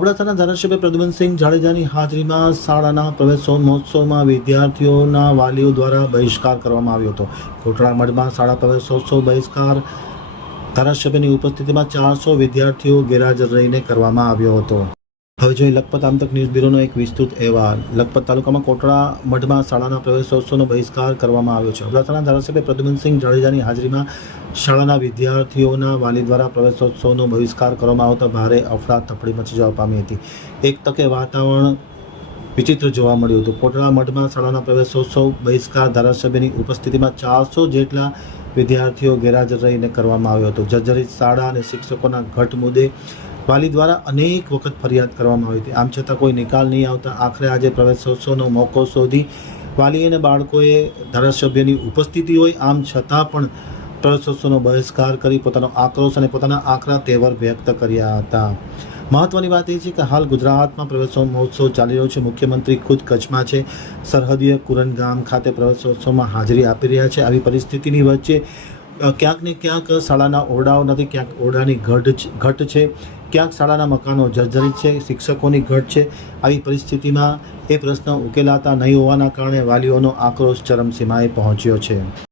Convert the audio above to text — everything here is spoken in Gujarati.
અબડાસાના ધારાસભ્ય પ્રદ્યુમનસિંહ જાડેજાની હાજરીમાં શાળાના પ્રવેશ મહોત્સવમાં વિદ્યાર્થીઓના વાલીઓ દ્વારા બહિષ્કાર કરવામાં આવ્યો હતો. કોટડા મઠમાં શાળા પ્રવેશોત્સવ બહિષ્કાર ધારાસભ્યની ઉપસ્થિતિમાં 400 વિદ્યાર્થીઓ ગેરહાજર રહીને કરવામાં આવ્યો હતો. હવે જોઈએ લખપત આમતક ન્યૂઝ બ્યુરોનો એક વિસ્તૃત અહેવાલ. લખપત તાલુકામાં કોટડા મઠમાં શાળાના પ્રવેશોત્સવનો બહિષ્કાર કરવામાં આવ્યો છે. અબડાસાના ધારાસભ્ય પ્રદ્યુમનસિંહ જાડેજાની હાજરીમાં શાળાના વિદ્યાર્થીઓના વાલી દ્વારા પ્રવેશોત્સવનો બહિષ્કાર કરવામાં આવતા ભારે અફડાતફડી મચી જવા પામી હતી. એક તકે વાતાવરણ વિચિત્ર જોવા મળ્યું હતું. કોટડા મઠમાં શાળાના પ્રવેશોત્સવ બહિષ્કાર ધારાસભ્યની ઉપસ્થિતિમાં 400 જેટલા વિદ્યાર્થીઓ ગેરહાજર રહીને કરવામાં આવ્યો હતો. જર્જરિત શાળા અને શિક્ષકોના ઘટ મુદ્દે વાલી દ્વારા અનેક વખત ફરિયાદ કરવામાં આવી હતી. આમ છતાં કોઈ નિકાલ નહીં આવતા આખરે આજે પ્રવેશોત્સવનો મોકો શોધી વાલી અને બાળકોએ ધારાસભ્યની ઉપસ્થિતિ હોય આમ છતાં પણ પ્રવેશોત્સવનો બહિષ્કાર કરી પોતાનો આક્રોશ અને પોતાના આકરા તેવર વ્યક્ત કર્યા હતા. મહત્વની વાત એ છે કે હાલ ગુજરાતમાં પ્રવેશોત્સવ મહોત્સવ ચાલી રહ્યો છે. મુખ્યમંત્રી ખુદ કચ્છમાં છે. સરહદીય કુરન ગામ ખાતે પ્રવેશોત્સવમાં હાજરી આપી રહ્યા છે. આવી પરિસ્થિતિની વચ્ચે ક્યાંક ને ક્યાંક શાળાના ઓરડાઓ નથી, ક્યાંક ઓરડાની ઘટ છે, ક્યાંક શાળાના મકાનો જર્જરિત છે, શિક્ષકોની ઘટ છે. આવી પરિસ્થિતિમાં એ પ્રશ્ન ઉકેલાતા નહીં હોવાના કારણે વાલીઓનો આક્રોશ ચરમસીમાએ પહોંચ્યો છે.